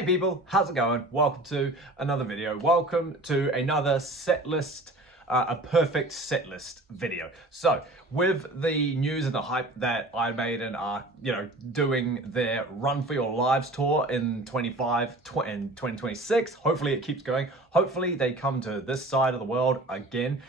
Hey people, how's it going? Welcome to another video. Welcome to another set list, a perfect set list video. So with the news and the hype that Maiden are, doing their Run for Your Lives tour in 2026, hopefully it keeps going. Hopefully they come to this side of the world again.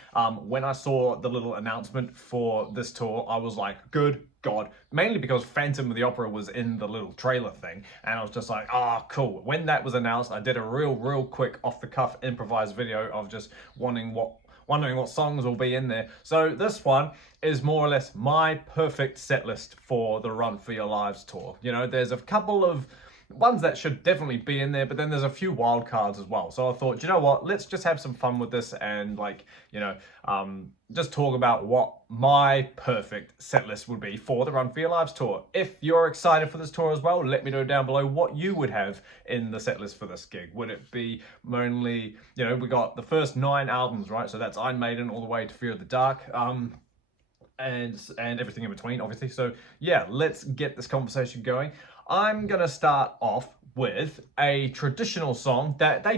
When I saw the little announcement for this tour, I was like, good God, mainly because Phantom of the Opera was in the little trailer thing, and I was just like, ah, cool. When that was announced, I did a real quick off-the-cuff improvised video of just wondering what songs will be in there. So this one is more or less my perfect set list for the Run for Your Lives tour. You know, there's a couple of ones that should definitely be in there, but then there's a few wild cards as well. So I thought, you know what, let's just have some fun with this and just talk about what my perfect set list would be for the Run for Your Lives tour. If you're excited for this tour as well, let me know down below what you would have in the set list for this gig. Would it be mainly, we got the first 9 albums, right? So that's Iron Maiden all the way to Fear of the Dark. And everything in between, obviously. So yeah, let's get this conversation going. I'm gonna start off with a traditional song that they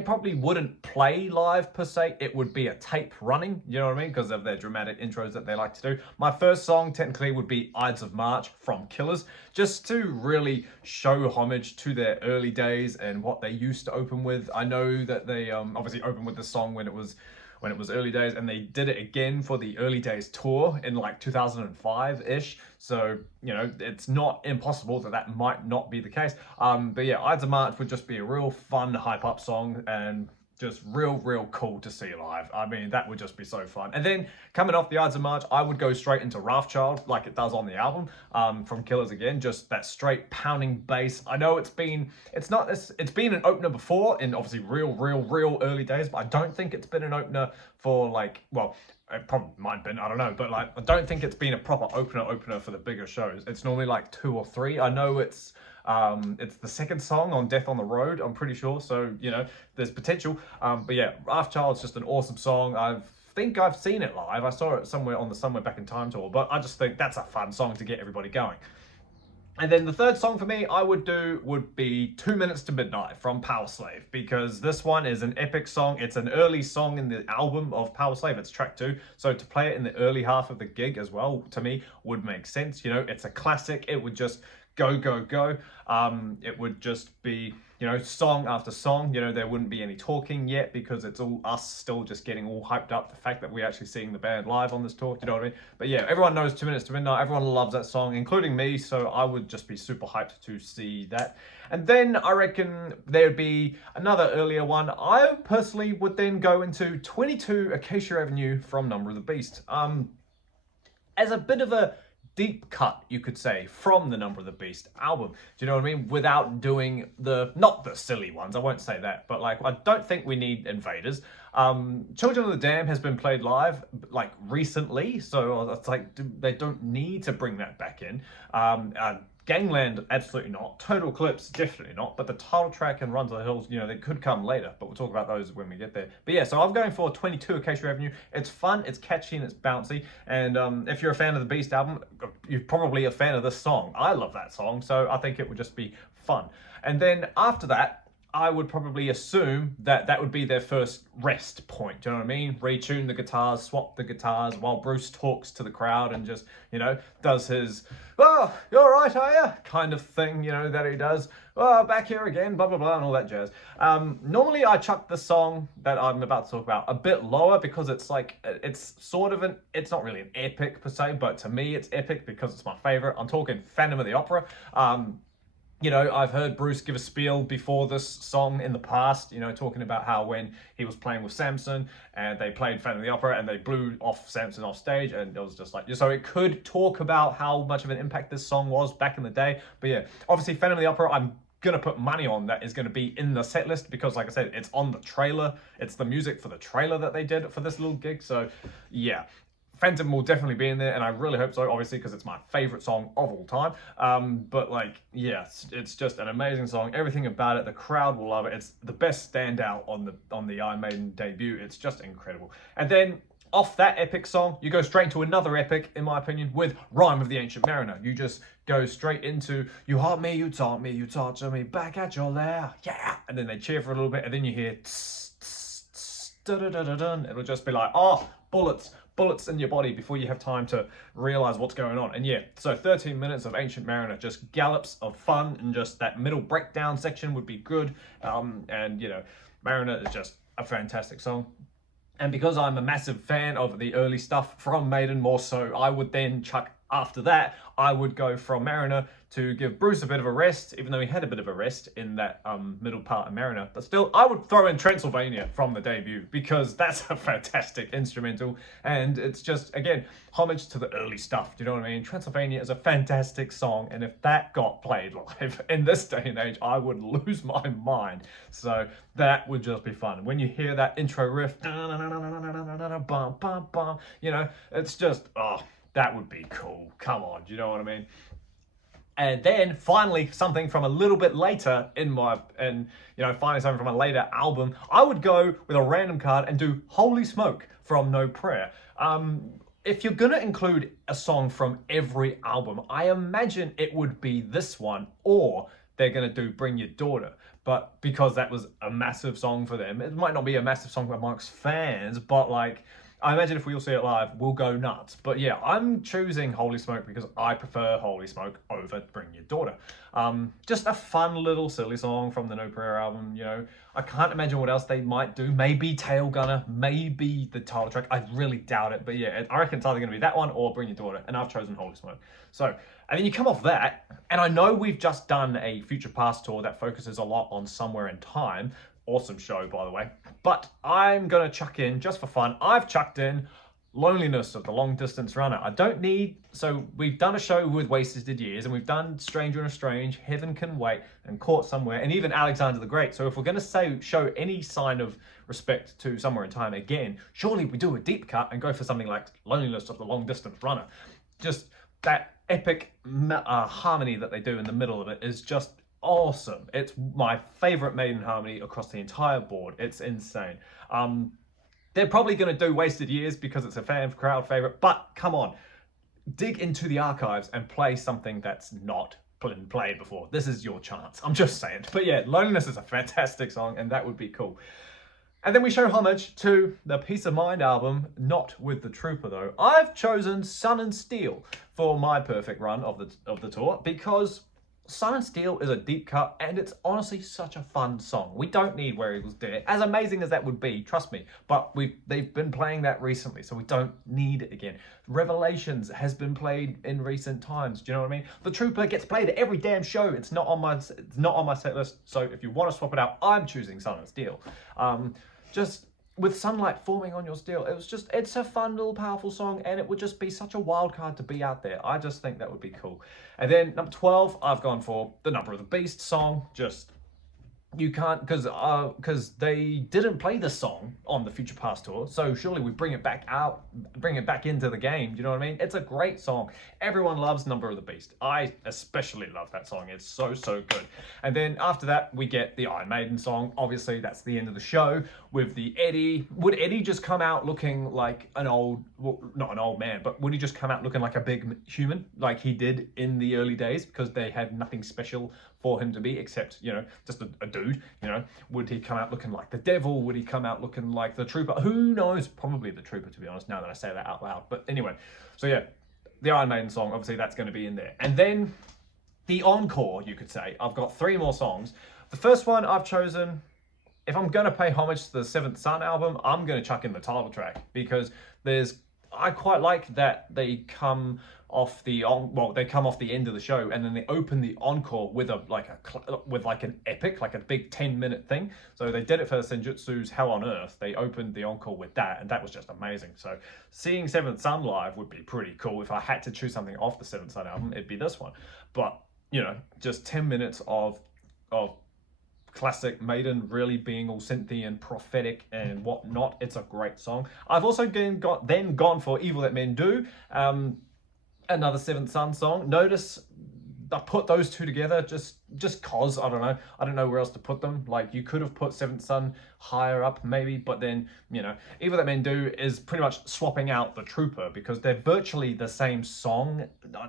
probably wouldn't play live per se. It would be a tape running, you know what I mean? Because of their dramatic intros that they like to do. My first song technically would be Ides of March from Killers, just to really show homage to their early days and what they used to open with. I know that they obviously opened with this song when it was early days, and they did it again for the early days tour in like 2005-ish. So, it's not impossible that might not be the case. But yeah, Ides of March would just be a real fun hype up song and just real cool to see live. I mean, that would just be so fun. And then coming off the Ides of March, I would go straight into Wrathchild like it does on the album from Killers again, just that straight pounding bass. I know it's been an opener before in obviously real early days, but I don't think it's been an opener for it probably might have been, I don't know, but I don't think it's been a proper opener for the bigger shows. It's normally like 2 or 3. I know it's the second song on Death on the Road, I'm pretty sure, so there's potential. But yeah, Wrathchild's just an awesome song. I think I've seen it live. I saw it somewhere on the Somewhere Back in Time tour, but I just think that's a fun song to get everybody going. And then the third song for me would be 2 Minutes to Midnight from Powerslave, because this one is an epic song. It's an early song in the album of Powerslave. It's track 2. So to play it in the early half of the gig as well, to me, would make sense. It's a classic. It would just go. It would just be, song after song. There wouldn't be any talking yet because it's all us still just getting all hyped up. The fact that we're actually seeing the band live on this tour, you know what I mean? But yeah, everyone knows 2 Minutes to Midnight. Everyone loves that song, including me. So I would just be super hyped to see that. And then I reckon there would be another earlier one. I personally would then go into 22 Acacia Avenue from Number of the Beast. As a bit of a deep cut, you could say, from the Number of the Beast album. Do you know what I mean? Without doing not the silly ones, I won't say that, but I don't think we need Invaders. Children of the Dam has been played live recently, so it's they don't need to bring that back in. Gangland, absolutely not. Total Eclipse, definitely not. But the title track and Run to the Hills, they could come later, but we'll talk about those when we get there. But yeah, so I'm going for 22 Acacia Avenue. It's fun, it's catchy, and it's bouncy. And if you're a fan of the Beast album, you're probably a fan of this song. I love that song, so I think it would just be fun. And then after that, I would probably assume that would be their first rest point. Do you know what I mean? Retune the guitars, swap the guitars while Bruce talks to the crowd and just, does his, oh, you all right, are you? Kind of thing, that he does. Oh, back here again, blah, blah, blah, and all that jazz. Normally I chuck the song that I'm about to talk about a bit lower because it's it's not really an epic per se, but to me it's epic because it's my favorite. I'm talking Phantom of the Opera. I've heard Bruce give a spiel before this song in the past, talking about how when he was playing with Samson and they played Phantom of the Opera and they blew off Samson off stage, and it was just so it could talk about how much of an impact this song was back in the day. But yeah, obviously Phantom of the Opera, I'm gonna put money on that is gonna be in the set list because, like I said, it's on the trailer. It's the music for the trailer that they did for this little gig. So yeah, Phantom will definitely be in there, and I really hope so, obviously, because it's my favorite song of all time. But yes, it's just an amazing song. Everything about it, the crowd will love it. It's the best standout on the Iron Maiden debut. It's just incredible. And then Off that epic song, you go straight to another epic, in my opinion, with Rhyme of the Ancient Mariner. You just go straight into, you heart me, you taught me, you torture me, back at your lair, yeah. And then they cheer for a little bit, and then you hear tss, tss, tss, da-da-da-da-dun. It'll just be like, oh, bullets in your body before you have time to realize what's going on. And yeah, so 13 minutes of Ancient Mariner, just gallops of fun, and just that middle breakdown section would be good. And you know, Mariner is just a fantastic song. And because I'm a massive fan of the early stuff from Maiden, more so, I would then chuck, after that, I would go from Mariner to give Bruce a bit of a rest, even though he had a bit of a rest in that middle part of Mariner. But still, I would throw in Transylvania from the debut, because that's a fantastic instrumental. And it's just, again, homage to the early stuff. Do you know what I mean? Transylvania is a fantastic song. And if that got played live in this day and age, I would lose my mind. So that would just be fun. When you hear that intro riff, you know, it's just, oh, that would be cool. Come on, do you know what I mean? And then finally, something from a little bit later finally something from a later album, I would go with a random card and do Holy Smoke from No Prayer. If you're gonna include a song from every album, I imagine it would be this one, or they're gonna do Bring Your Daughter. But because that was a massive song for them, it might not be a massive song amongst fans, but like, I imagine if we all see it live, we'll go nuts. But yeah, I'm choosing Holy Smoke because I prefer Holy Smoke over Bring Your Daughter. Just a fun little silly song from the No Prayer album, you know. I can't imagine what else they might do. Maybe Tail Gunner, maybe the title track. I really doubt it. But yeah, I reckon it's either going to be that one or Bring Your Daughter. And I've chosen Holy Smoke. So, and then you come off that, and I know we've just done a Future Past tour that focuses a lot on Somewhere in Time. Awesome show, by the way. But I'm going to chuck in, just for fun, I've chucked in Loneliness of the Long Distance Runner. I don't need, so we've done a show with Wasted Years, and we've done Stranger and Strange, Heaven Can Wait, and Caught Somewhere, and even Alexander the Great. So if we're going to show any sign of respect to Somewhere in Time again, surely we do a deep cut and go for something like Loneliness of the Long Distance Runner. Just that epic harmony that they do in the middle of it is just awesome. It's my favorite Maiden harmony across the entire board. It's insane. They're probably going to do Wasted Years because it's a fan crowd favorite, but come on, dig into the archives and play something that's not been played before. This is your chance. I'm just saying. But yeah, Loneliness is a fantastic song, and that would be cool. And then we show homage to the Peace of Mind album, not with the Trooper though. I've chosen Sun and Steel for my perfect run of the tour, because Sun and Steel is a deep cut, and it's honestly such a fun song. We don't need Where Eagles Dare, as amazing as that would be, trust me, but they've been playing that recently, so we don't need it again. Revelations has been played in recent times, do you know what I mean? The Trooper gets played at every damn show. It's not on my set list, so if you want to swap it out, I'm choosing Sun and Steel. Just with sunlight forming on your steel, it's a fun little powerful song, and it would just be such a wild card to be out there. I just think that would be cool. And then number 12, I've gone for the Number of the Beast song. Just, you can't, because they didn't play the song on the Future Past tour, so surely we bring it back into the game. Do you know what I mean? It's a great song. Everyone loves Number of the Beast. I especially love that song. It's so good. And then after that, we get the Iron Maiden song. Obviously, that's the end of the show with the Eddie. Would Eddie just come out looking like an old, well, not an old man, but would he just come out looking like a big human like he did in the early days, because they had nothing special for him to be except, you know, just a dude, you know? Would he come out looking like the Devil? Would he come out looking like the Trooper? Who knows? Probably the Trooper, to be honest, now that I say that out loud. But anyway, so yeah, the Iron Maiden song, obviously that's going to be in there. And then the encore, you could say. I've got 3 more songs. The first one I've chosen, if I'm going to pay homage to the Seventh Son album, I'm going to chuck in the title track, because I quite like that they come off the end of the show, and then they open the encore with an epic, like a big 10-minute thing. So they did it for Senjutsu's Hell on Earth. They opened the encore with that, and that was just amazing. So seeing Seventh Son live would be pretty cool. If I had to choose something off the Seventh Son album, it'd be this one. But you know, just 10 minutes of classic Maiden really being all synthy and prophetic and whatnot. It's a great song. I've also then gone for Evil That Men Do, another Seventh Son song. Notice I put those two together just cause I don't know where else to put them. Like, you could have put Seventh Son higher up maybe, but then, you know, Evil That Men Do is pretty much swapping out the Trooper, because they're virtually the same song.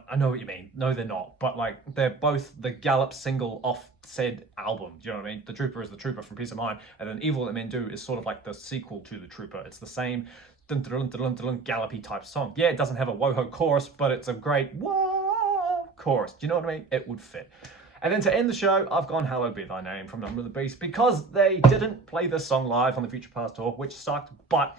I know what you mean. No, they're not, but like, they're both the Gallop single off said album. Do you know what I mean? The Trooper is the Trooper from Peace of Mind, and then Evil That Men Do is sort of like the sequel to the Trooper. It's the same dun dun dun dun dun gallopy type song. Yeah, it doesn't have a whoa-ho chorus, but it's a great whoa chorus. Do you know what I mean? It would fit. And then to end the show, I've gone Hallowed Be Thy Name from Number of the Beast, because they didn't play this song live on the Future Past tour, which sucked, but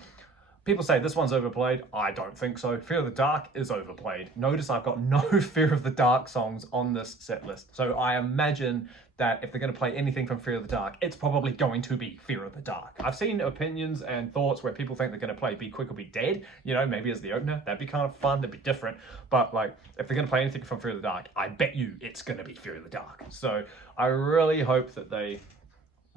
people say this one's overplayed. I don't think so. Fear of the Dark is overplayed. Notice I've got no Fear of the Dark songs on this set list. So I imagine that if they're going to play anything from Fear of the Dark, it's probably going to be Fear of the Dark. I've seen opinions and thoughts where people think they're going to play Be Quick or Be Dead, you know, maybe as the opener. That'd be kind of fun. That'd be different. But like, if they're going to play anything from Fear of the Dark, I bet you it's going to be Fear of the Dark. So I really hope that they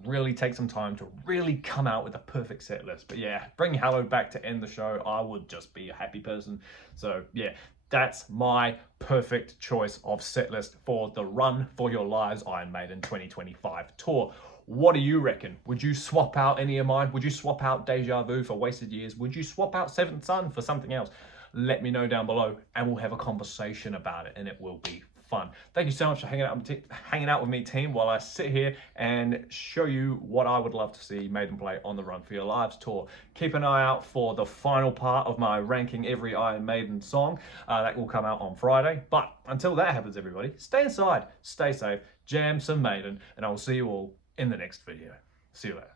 really take some time to really come out with a perfect set list. But yeah, bring Hallowed back to end the show. I would just be a happy person. So yeah, that's my perfect choice of set list for the Run for Your Lives Iron Maiden 2025 tour. What do you reckon? Would you swap out any of mine? Would you swap out Deja Vu for Wasted Years? Would you swap out Seventh Son for something else? Let me know down below and we'll have a conversation about it, and it will be fun. Thank you so much for hanging out with me, team, while I sit here and show you what I would love to see Maiden play on the Run for Your Lives tour. Keep an eye out for the final part of my ranking every Iron Maiden song. That will come out on Friday. But until that happens, everybody, stay inside, stay safe, jam some Maiden, and I will see you all in the next video. See you later.